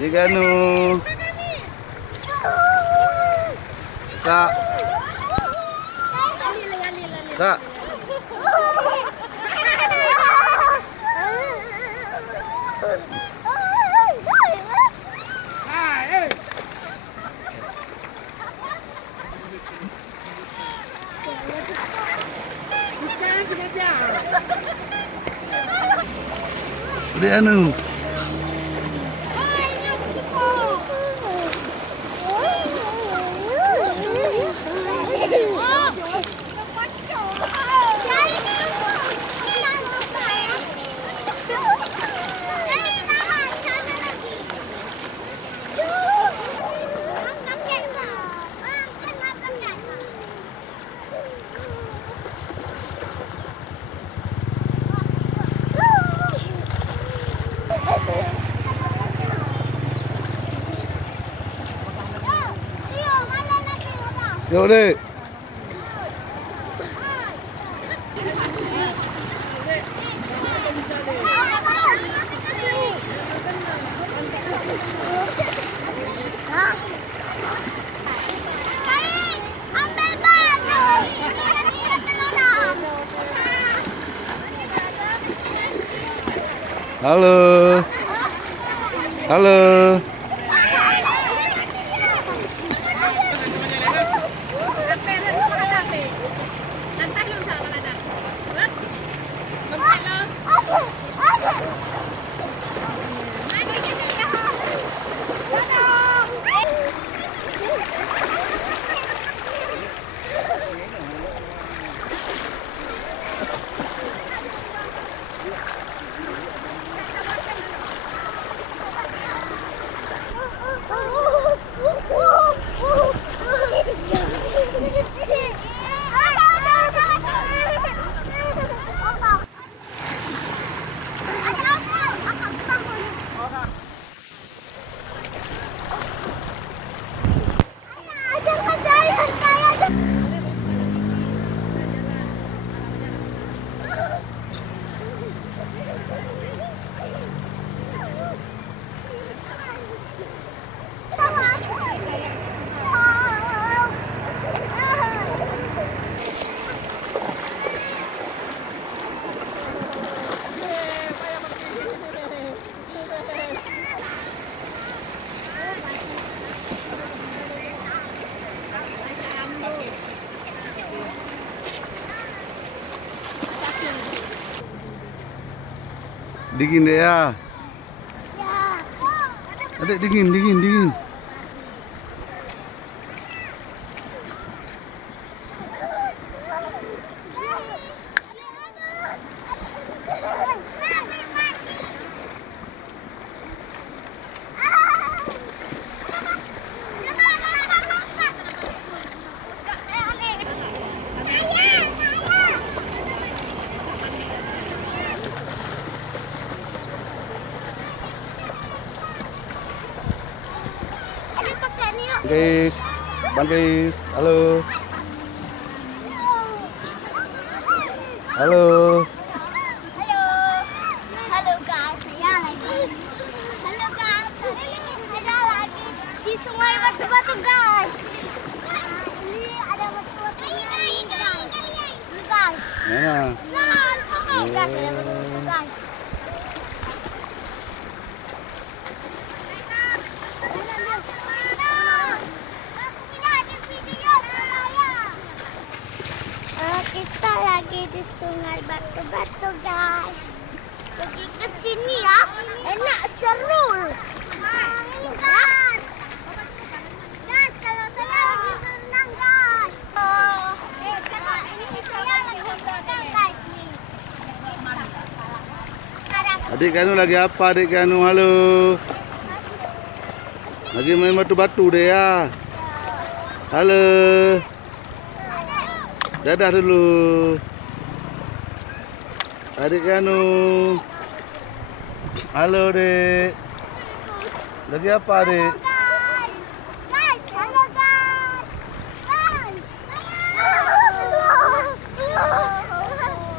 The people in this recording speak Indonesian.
Adik Ganu. Kak. Kak. Adik Anu. Yuk, Dek. Halo. Halo. Dingin deh ya. Adik dingin. Guys, Bang guys, halo. Halo. Halo guys, saya lagi. Halo guys, saya lagi di sungai batu-batu guys. Ini ada batu-batu guys. Guys. Mana? Nah, guys, ada batu-batu guys. Kita lagi di sungai batu-batu guys. Pergi ke sini ya, enak seru. Guys, kalau saya lagi berenang guys. Ini saya lagi berenang guys nih. Adik Ganu lagi apa, Adik Ganu? Halo. Lagi main batu-batu deh ya. Halo. Dadah dulu. Adik Ganu. Halo, Dek. Lagi apa, Dek?